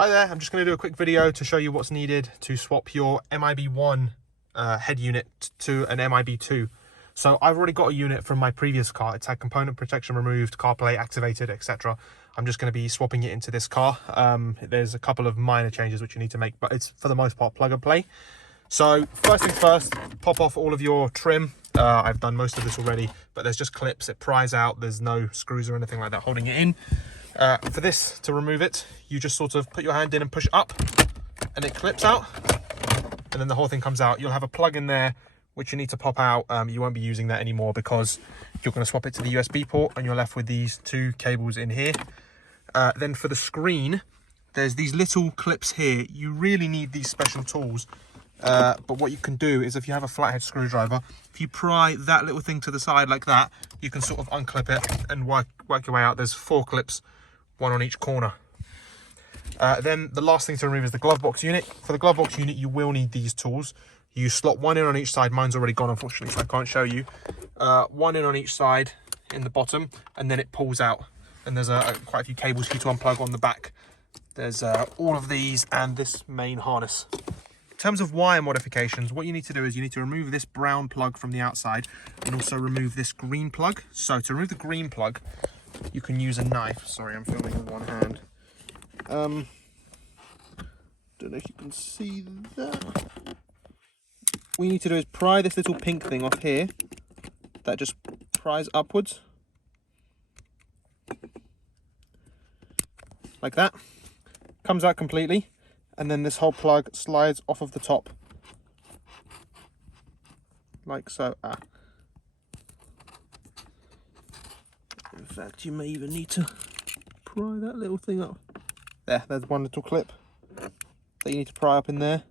Hi there, I'm just going to do a quick video to show you what's needed to swap your MIB1 head unit to an MIB2. So I've already got a unit from my previous car. It's had component protection removed, CarPlay activated, etc. I'm just going to be swapping it into this car. There's a couple of minor changes which you need to make, but it's for the most part plug and play. So first things first, pop off all of your trim. I've done most of this already, but there's just clips. It pries out. There's no screws or anything like that holding it in. For this, to remove it, you just sort of put your hand in and push up and it clips out, and then the whole thing comes out. You'll have a plug in there which you need to pop out. You won't be using that anymore because you're going to swap it to the USB port and you're left with these two cables in here. Then for the screen, there's these little clips here. You really need these special tools, but what you can do is, if you have a flathead screwdriver, if you pry that little thing to the side like that, you can sort of unclip it and work your way out. There's 4 clips, one on each corner. Then the last thing to remove is the glove box unit. For the glove box unit, you will need these tools. You slot one in on each side. Mine's already gone, unfortunately, so I can't show you. One in on each side in the bottom, and then it pulls out. And there's quite a few cables for you to unplug on the back. There's all of these and this main harness. In terms of wire modifications, what you need to do is you need to remove this brown plug from the outside and also remove this green plug. So to remove the green plug, you can use a knife. Sorry, I'm filming with one hand. Don't know if you can see that. What you need to do is pry this little pink thing off here. That just pries upwards. Like that. Comes out completely. And then this whole plug slides off of the top. Like so. In fact, you may even need to pry that little thing up. There's one little clip that you need to pry up in there.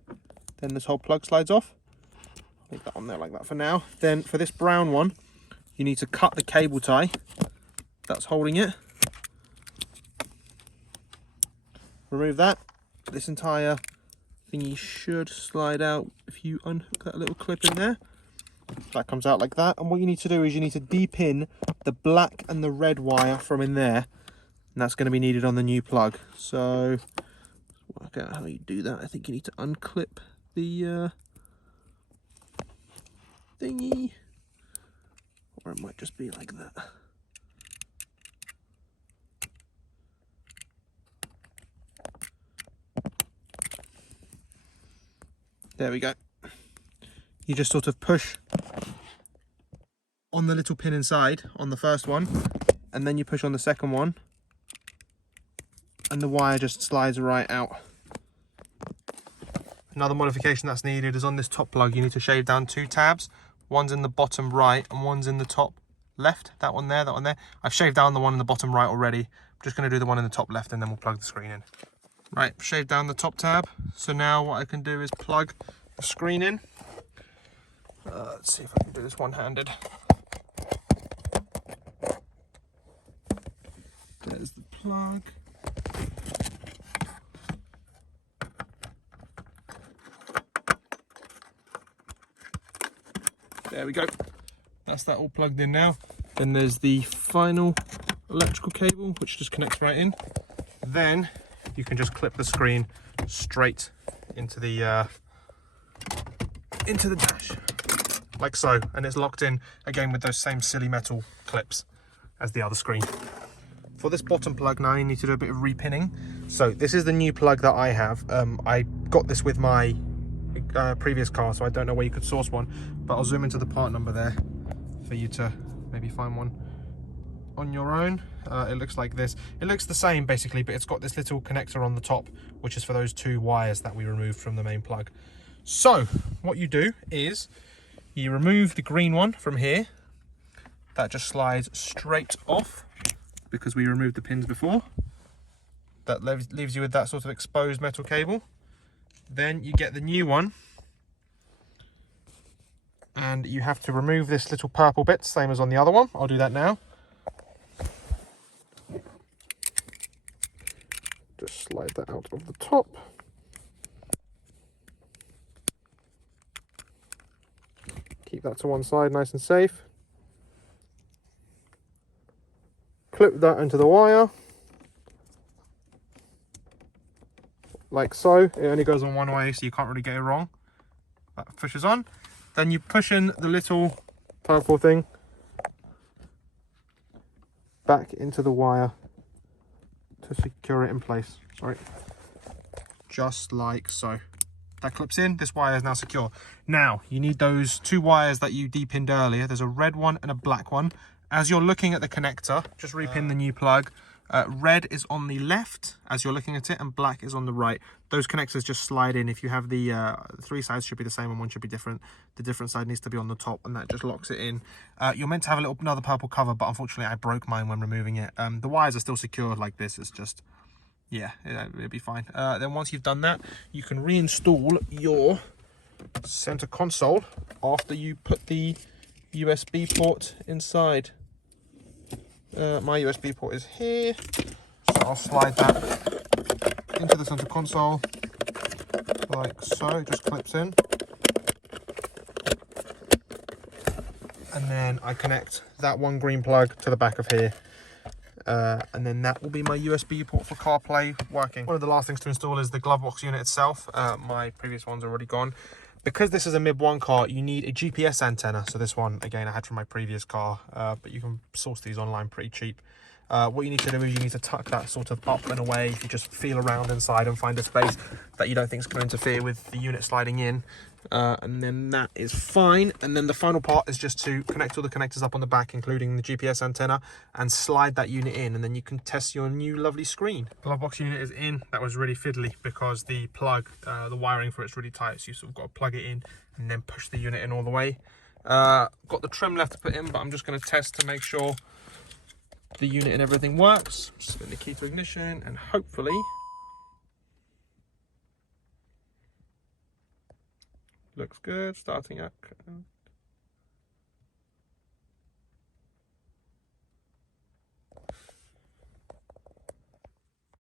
Then this whole plug slides off. Leave that on there like that for now. Then for this brown one, you need to cut the cable tie that's holding it. Remove that. This entire thingy should slide out if you unhook that little clip in there. That comes out like that. And what you need to do is you need to de-pin the black and the red wire from in there. And that's going to be needed on the new plug. So work out how you do that. I think you need to unclip the thingy, or it might just be like that. There we go. You just sort of push on the little pin inside on the first one, and then you push on the second one, and the wire just slides right out. Another modification that's needed is on this top plug. You need to shave down 2 tabs. One's in the bottom right and one's in the top left. That one there, that one there. I've shaved down the one in the bottom right already. I'm just going to do the one in the top left and then we'll plug the screen in. Right, shaved down the top tab. So now what I can do is plug the screen in. Let's see if I can do this one-handed. There's the plug. There we go. That's that all plugged in now. Then there's the final electrical cable, which just connects right in. Then you can just clip the screen straight into the dash, like so, and it's locked in again with those same silly metal clips as the other screen. For this bottom plug now, you need to do a bit of repinning. So this is the new plug that I have. I got this with my previous car, so I don't know where you could source one, but I'll zoom into the part number there for you to maybe find one on your own. It looks like this. It looks the same basically, but it's got this little connector on the top, which is for those 2 wires that we removed from the main plug. So what you do is you remove the green one from here. That just slides straight off because we removed the pins before. That leaves you with that sort of exposed metal cable. Then you get the new one, and you have to remove this little purple bit, same as on the other one. I'll do that now. Just slide that out of the top. Keep that to one side, nice and safe. Clip that into the wire. like so. It only goes on one way, so you can't really get it wrong. That pushes on. Then you push in the little purple thing back into the wire to secure it in place. Sorry. Just like so. That clips in. This wire is now secure. Now, you need those two wires that you depinned earlier. There's a red one and a black one. As you're looking at the connector, just repin the new plug. Red is on the left as you're looking at it, and black is on the right. Those connectors just slide in. If you have the three sides should be the same and one should be different. The different side needs to be on the top, and that just locks it in. You're meant to have another purple cover, but unfortunately I broke mine when removing it. The wires are still secured like this. It's just, yeah, it'll be fine. Then once you've done that, you can reinstall your center console after you put the USB port inside. My USB port is here, so I'll slide that into the center console like so. It just clips in, and then I connect that one green plug to the back of here, and then that will be my USB port for CarPlay working. One of the last things to install is the glove box unit itself. My previous one's already gone. Because this is a MIB1 car, you need a GPS antenna. So this one, again, I had from my previous car, but you can source these online pretty cheap. What you need to do is you need to tuck that sort of up and away. You just feel around inside and find a space that you don't think is going to interfere with the unit sliding in. And then that is fine. And then the final part is just to connect all the connectors up on the back, including the GPS antenna, and slide that unit in, and then you can test your new lovely screen. Glove box unit is in. That was really fiddly because the plug, the wiring for it's really tight, so you sort of got to plug it in and then push the unit in all the way. Got the trim left to put in, but I'm just going to test to make sure the unit and everything works. Just put the key to ignition, and hopefully looks good. Starting up.